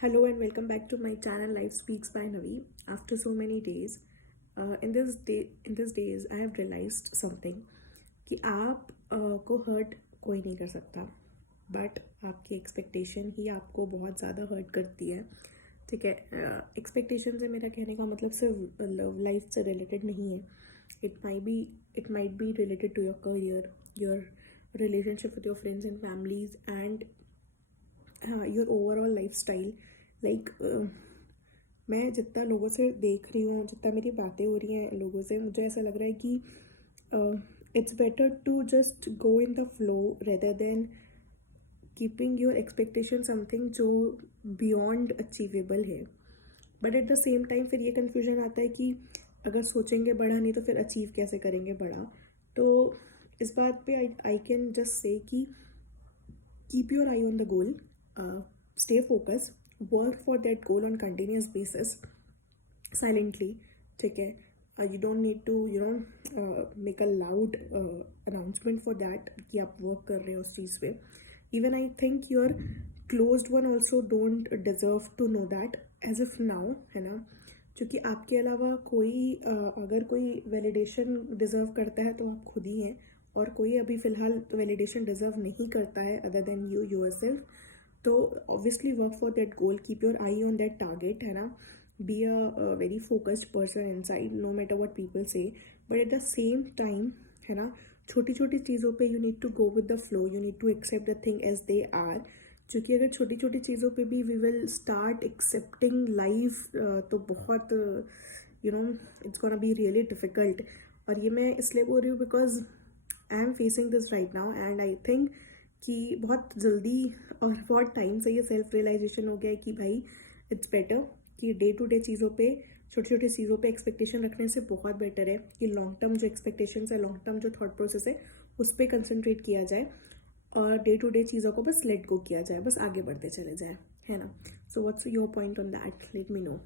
Hello and welcome back to my channel Life Speaks by Navi. After so many days, in these days, I have realized something कि आप को hurt कोई नहीं कर सकता, but आपकी expectation ही आपको बहुत ज़्यादा hurt करती है. ठीक है, expectation से मेरा कहने का मतलब सिर्फ love life से related नहीं है. It might be related to your career, your relationship with your friends and families, and your overall life style. Like मैं जितना लोगों से देख रही हूँ, जितना मेरी बातें हो रही हैं लोगों से, मुझे ऐसा लग रहा है कि it's better to just go in the flow rather than keeping your expectation something जो बियॉन्ड अचीवेबल है. But at the same time फिर ये कन्फ्यूजन आता है कि अगर सोचेंगे बड़ा नहीं तो फिर अचीव कैसे करेंगे बड़ा. तो इस बात पे आई कैन जस्ट से कि keep your eye on the goal, stay focused, work for that goal on continuous basis silently. ठीक है, you don't need to make a loud announcement for that कि आप work कर रहे हो उस चीज़ पे. Even I think your closed one also don't deserve to know that as of now, है ना. क्योंकि आपके अलावा कोई अगर कोई वैलिडेशन डिज़र्व करता है तो आप खुद ही हैं, और कोई अभी फ़िलहाल वैलिडेशन डिज़र्व नहीं करता है अदर देन यू योरसेल्फ. तो obviously work for that goal, keep your eye on that target, है ना. Be a very focused person inside no matter what people say. But at the same time, है ना, छोटी छोटी चीज़ों पे you need to go with the flow, you need to accept the thing as they are. क्योंकि अगर छोटी छोटी चीज़ों पे भी we will start accepting life तो बहुत it's gonna be really difficult. और ये मैं इसलिए बोल रही हूँ because I am facing this right now, and I think कि बहुत जल्दी और बहुत टाइम से ये सेल्फ रियलाइजेशन हो गया है कि भाई इट्स बेटर कि डे टू डे चीज़ों पे, छोटी छोटी चीज़ों पे एक्सपेक्टेशन रखने से बहुत बेटर है कि लॉन्ग टर्म जो एक्सपेक्टेशन है, लॉन्ग टर्म जो थॉट प्रोसेस है, उस पर कंसंट्रेट किया जाए और डे टू डे चीज़ों को बस लेट गो किया जाए, बस आगे बढ़ते चले जाए, है ना. So what's your point on that, let me know.